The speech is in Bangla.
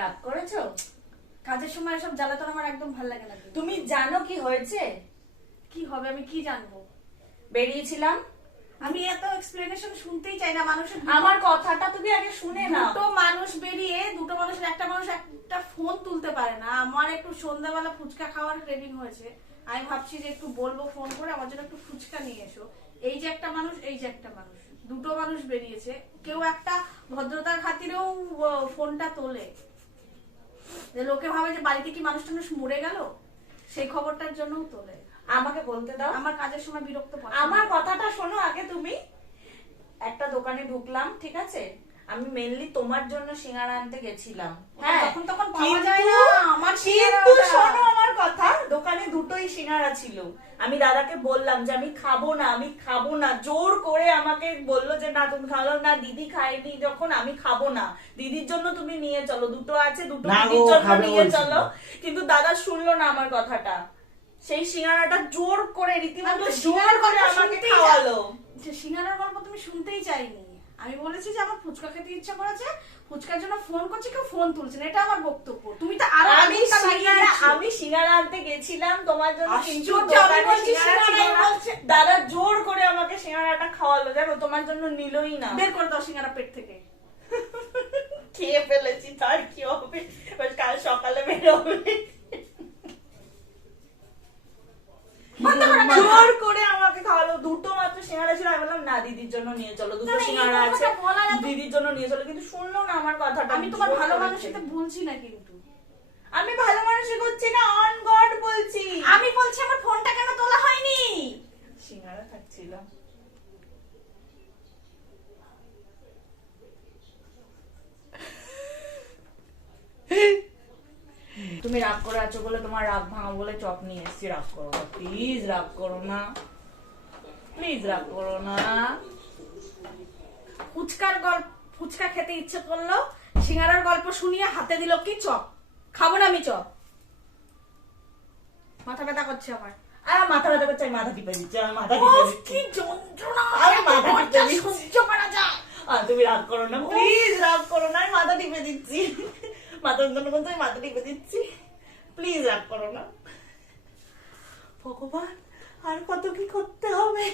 রাগ করেছ? কাজের সময় এসব জ্বালাতন আমার একদম ভালো লাগে না তুমি জানো কি হয়েছে? কি হবে আমি কি জানব? বেরিয়েছিলাম। আমি এত এক্সপ্লেনেশন শুনতেই চাই না মানুষের আমার কথাটা তুমি আগে শুনে নাও। দুটো মানুষ বেরিয়ে দুটো মানুষের একটা মানুষ একটা ফোন তুলতে পারে না। আমার একটু সন্ধ্যাবেলা ফুচকা খাওয়ার ক্রেভিং হয়েছে। আমি ভাবছি যে একটু বলব ফোন করে আমার জন্য একটু ফুচকা নিয়ে এসো। এই যে একটা মানুষ এই যে একটা মানুষ। দুটো মানুষ বেরিয়েছে। কেউ একটা ভদ্রতার খাতিরেও ফোনটা তোলে। যে লোকে ভাবে যে বাড়িতে কি মানুষ টানুষ মরে গেল? সেই খবরটার জন্যও তোলে। আমাকে বলতে দাও। আমার কাজের সময় বিরক্ত আমার কথাটা শোনো আগে তুমি। একটা দোকানে ঢুকলাম ঠিক আছে? আমি মেনলি তোমার জন্য সিঙ্গারা আনতে গেছিলাম। হ্যাঁ। তখন তখন পাওয়া যায় না। আমার কিন্তু শোনো আমার কথা। দোকানে দুটোই সিঙ্গারা ছিল। আমি দাদাকে বললাম যে আমি খাব না আমি খাব না। জোর করে আমাকে বলল যে না তুমি খাও না দিদি খায়নি। যখন আমি খাব না দিদির জন্য তুমি নিয়ে চলো। দুটো আছে দুটো দিদির জন্য নিয়ে চলো। কিন্তু দাদা শুনলো না আমার কথাটা। সেই সিঙ্গারাটা জোর করে রীতিমতো জোর করে আমাকে খাওয়ালো। যে সিঙ্গারার গল্প তুমি শুনতেই চাইনি। আমি বলেছি যে আমার ফুচকা খেতে ইচ্ছা করেছে ফুচকার জন্য ফোন করছি কেউ ফোন তুলছে না এটা আমার বক্তব্য। তুমি তো আরও আমি সিঙ্গারা আমি সিঙ্গারা আনতে গেছিলাম তোমার জন্য। দাদা জোর করে আমাকে সিঙ্গারাটা খাওয়ালো জানো তোমার জন্য নিলই না। বের করে দাও সিঙ্গারা পেট থেকে। খেয়ে ফেলেছি তার কি হবে? কাল সকালে বেরোবে জোর করে খাওয়ালো দুটো মাত্র সিঙ্গারা ছিল। আমি বললাম না দিদির জন্য নিয়ে চলো দুটো সিঙ্গারা আছে। দিদির জন্য নিয়ে চলো। কিন্তু শুনলো না আমার কথাটা। আমি তোমার ভালো। মানুষের সাথে ভুলছি না কিন্তু। আমি ভালো মানুষই করছি না অন গড বলছি। আমি বলছি আমার ফোনটা কেন তোলা হয়নি? সিঙ্গারা খাচ্ছিলাম তুমি রাগ করে আছো বলে তোমার রাগ ভাঙা বলে চপ নিয়ে এসেছি। রাগ করো প্লিজ রাগ করো না। প্লিজ রাগ করো না। ফুচকার গল্প ফুচকা খেতে ইচ্ছে করল সিঙ্গারার গল্প শুনিয়ে হাতে দিল কি চপ? খাব না আমি চপ। মাথা ব্যথা করছে আমার। আর মাথা ব্যথা করছে মাথা টিপে দিচ্ছি আমার মাথা টিপে দিচ্ছি। কি যন্ত্রণা! আরে মাথা টিপে। সহ্য করা যায়। আর তুমি রাগ করো না প্লিজ রাগ করো না মাথা টিপে দিচ্ছি। মাথা যন্ত্রণা করছে আমি মাথা টিপে দিচ্ছি। প্লিজ রাগ করো না। ভগবান। আর কত কি করতে হবে